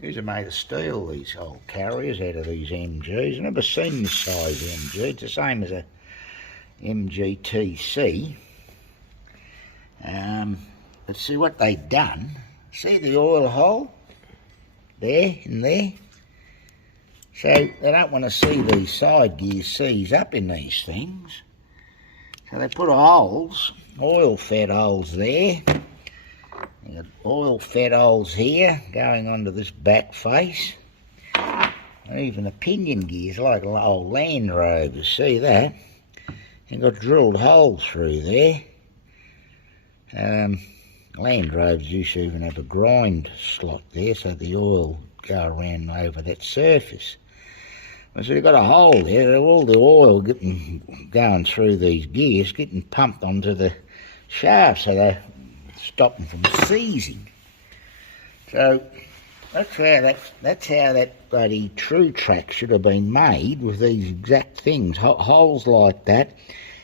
These are made of steel, these old carriers out of these MGs. I've never seen this size MG. It's the same as a MGTC. But see what they've done. See the oil hole? There and there. So they don't want to see these side gears seize up in these things. So they put holes, oil fed holes there. You got oil fed holes here going onto this back face. And even the pinion gears like old Land Rovers, see that? You've got drilled holes through there. Land Rovers used to even have a grind slot there so the oil would go around over that surface. So you've got a hole there, all the oil going through these gears, getting pumped onto the shaft so they stop them from seizing. So that's how that bloody true track should have been made, with these exact things, holes like that,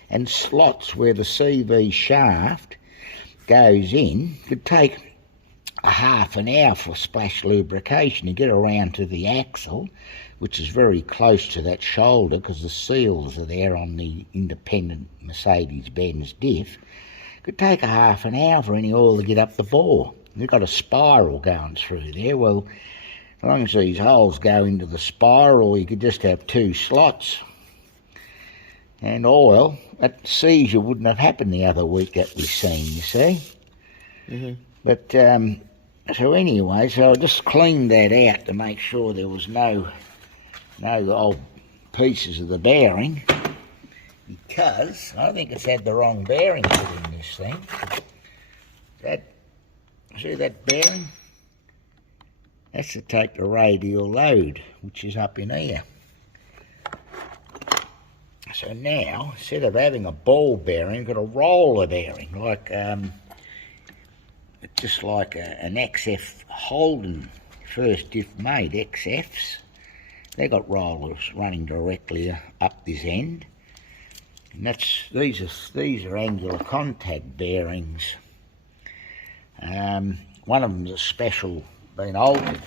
and slots where the CV shaft goes in. Could take a half an hour for splash lubrication to get around to the axle, which is very close to that shoulder because the seals are there on the independent Mercedes-Benz diff. Could take a half an hour for any oil to get up the bore. You've got a spiral going through there. Well, as long as these holes go into the spiral, you could just have two slots. And oil, that seizure wouldn't have happened the other week that we seen, you see. Mm-hmm. But, so anyway, so I just cleaned that out to make sure there was no old pieces of the bearing, because I think it's had the wrong bearing put in this thing. See that bearing? That's to take the radial load, which is up in here. So now, instead of having a ball bearing, you've got a roller bearing, like just like an XF Holden first diff made, XFs. They got rollers running directly up this end, and these are angular contact bearings. One of them's a special, been altered.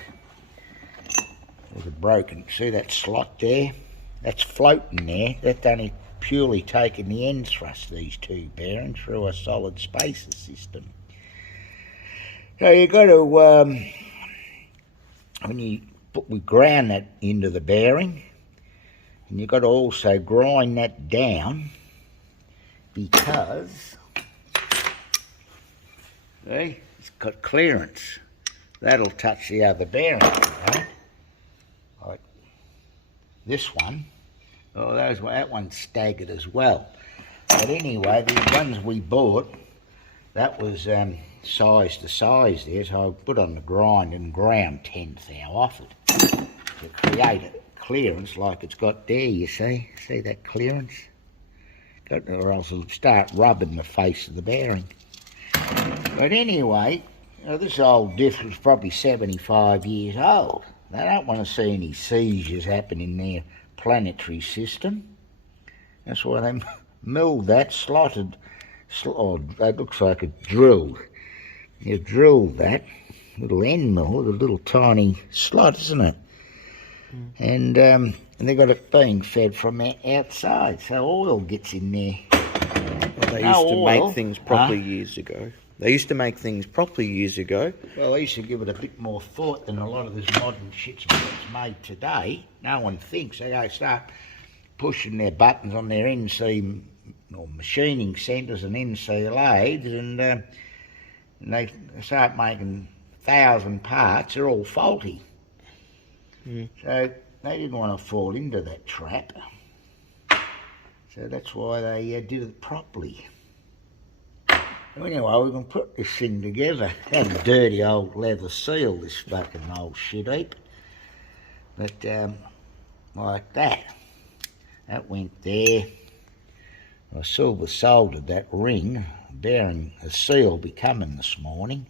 There's a broken. See that slot there? That's floating there. That's only purely taking the end thrust, these two bearings, through a solid spacer system. So you've got to, we ground that into the bearing, and you've got to also grind that down, because, see, it's got clearance. That'll touch the other bearing, right? Like this one. Oh, that one's staggered as well. But anyway, the ones we bought, that was size to size there, so I put on the grind and ground 1/10 hour off it to create a clearance like it's got there, you see? See that clearance? Or else it'll start rubbing the face of the bearing. But anyway, this old diff was probably 75 years old. They don't want to see any seizures happen in their planetary system. That's why they milled that, slotted, that looks like a drill. You drilled that little end mill with a little tiny slot, isn't it? Mm. And they got it being fed from outside, so oil gets in there. Well, they used to make things properly years ago. They used to make things properly years ago. Well, they used to give it a bit more thought than a lot of this modern shit's made today. No one thinks. They start pushing their buttons on their NC or machining centres and NC lathes, and they start making 1,000 parts. They're all faulty. Mm. So they didn't want to fall into that trap. So that's why they did it properly. Anyway, we can put this thing together. Had a dirty old leather seal, this fucking old shit heap. But, like that. That went there. I silver soldered that ring, bearing a seal be coming this morning.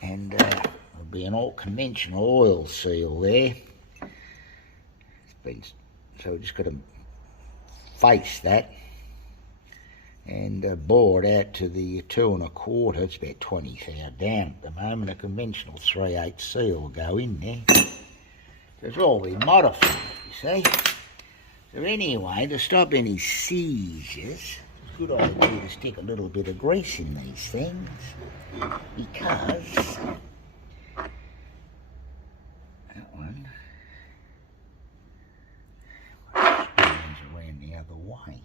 And there'll be an all conventional oil seal there. So we just got to face that. and bore it out to the 2 1/4. It's about 20 thou down at the moment. A conventional 3/8 seal will go in there. So it's all been modified, you see. So anyway, to stop any seizures, it's a good idea to stick a little bit of grease in these things, because that one spins around the other way.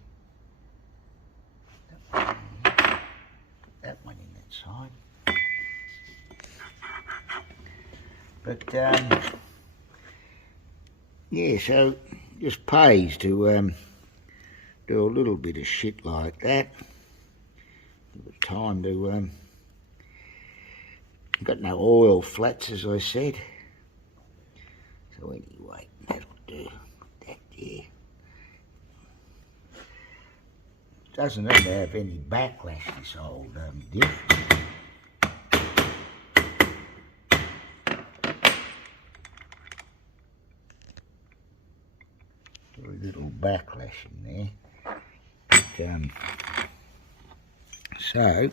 That one in that side. But yeah, so just pays to do a little bit of shit like that. Give it time to got no oil flats, as I said. So anyway, that'll do. That there. Doesn't have to have any backlash, this old diff. Very little backlash in there. But, so,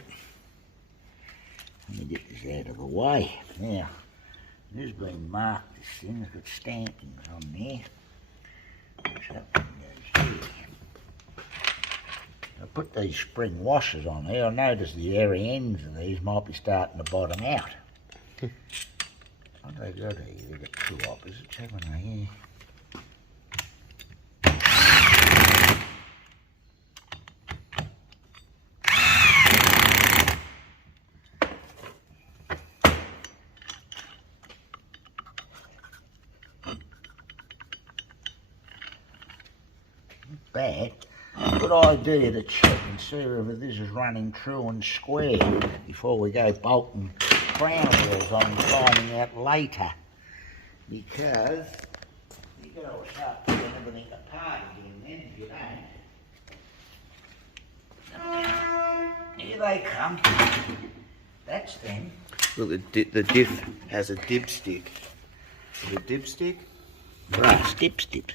let me get this out of the way. Now, this has been marked, this thing, it's got stampings on there. So that one goes there. I put these spring washers on here. I notice the airy ends of these might be starting to bottom out. What have they got here? They've got two opposites, haven't they? Here. Bad. Good idea to check and see whether this is running true and square before we go bolting crown wheels on and finding out later, because you've got to start putting everything apart again then if you don't. Here they come. That's them. Well, the diff has a dipstick. Is it a dipstick? Brass dipstick.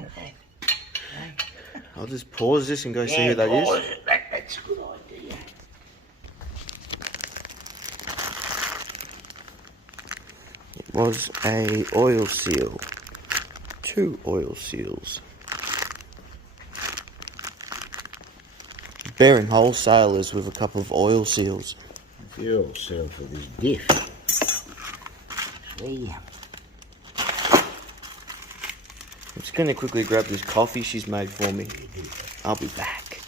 Okay. I'll just pause this and go see who that is. That's a good idea. It was a oil seal. 2 oil seals. Bearing wholesalers with a couple of oil seals. The oil seal for this diff. See? I'm just going to quickly grab this coffee she's made for me. I'll be back.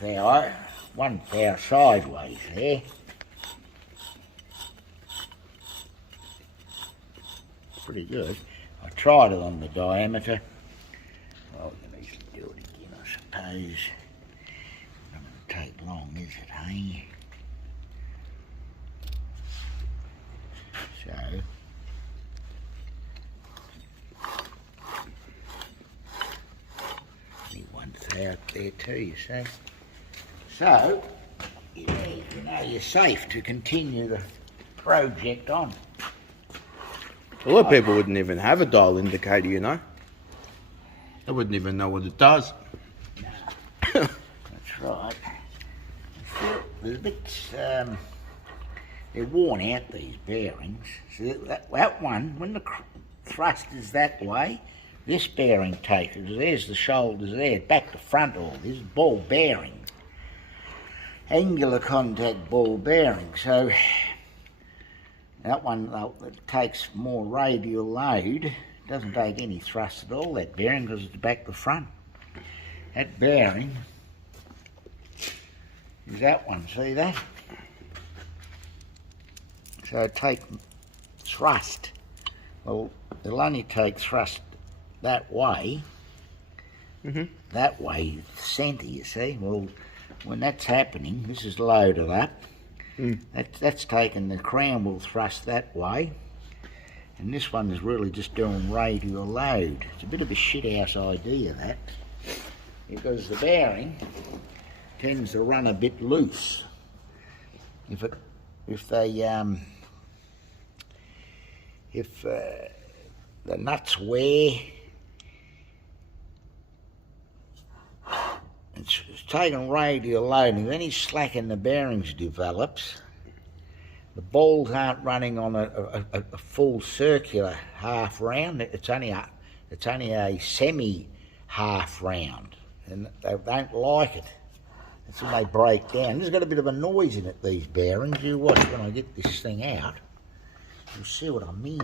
There, one power sideways there. Pretty good. I tried it on the diameter. Well, we can easily do it again, I suppose. Not going to take long, is it, eh? So, out there too, you see. So, yeah, you know you're safe to continue the project on. A lot of people wouldn't even have a dial indicator, you know. They wouldn't even know what it does. No, that's right. There's a bit, they're worn out, these bearings. So that one, when the thrust is that way, this bearing takes it. There's the shoulders there, back to front all this, ball bearing. Angular contact ball bearing. So that one that takes more radial load, doesn't take any thrust at all, that bearing, because it's back to front. That bearing is that one, see that? So take thrust. Well, it'll only take thrust that way, that way, centre, you see. Well, when that's happening, this is loaded up. That's taking the crown wheel thrust that way, and this one is really just doing radial load. It's a bit of a shithouse idea, that, because the bearing tends to run a bit loose. If the nuts wear, it's taken radial loading. If any slack in the bearings develops, the balls aren't running on a full circular half round. It's only a semi half round, and they don't like it. That's when they break down. There's got a bit of a noise in it, these bearings. You watch when I get this thing out. You'll see what I mean.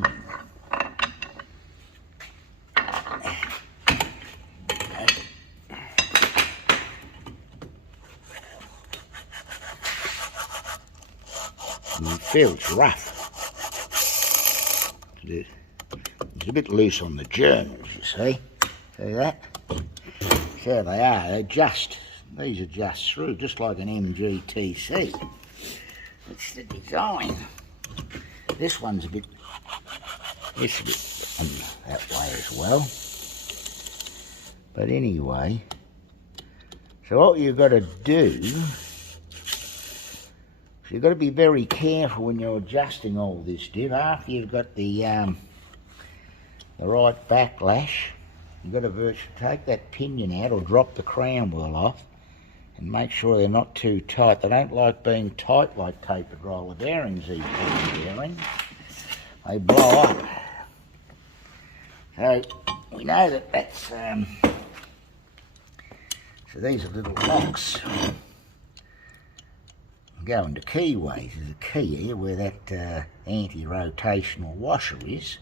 You feel it's rough. It's a bit loose on the journals, you see. See that? There they are. These adjust through, just like an MGTC. It's the design. This one's a bit that way as well. But anyway, so what you've got to do, you've got to be very careful when you're adjusting all this diff. After you've got the right backlash, you've got to virtually take that pinion out or drop the crown wheel off and make sure they're not too tight. They don't like being tight like tapered roller bearings, these bearings. They blow up. So we know that's, so these are little locks. Go into keyways. There's a key here where that anti-rotational washer is.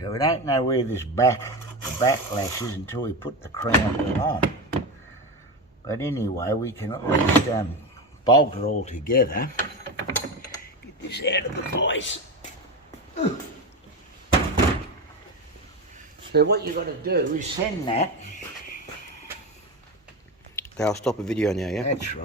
So we don't know where this backlash is until we put the crown wheel on. But anyway, we can at least bolt it all together. Get this out of the vise. So what you've got to do is send that. Okay, I'll stop the video now, yeah? That's right.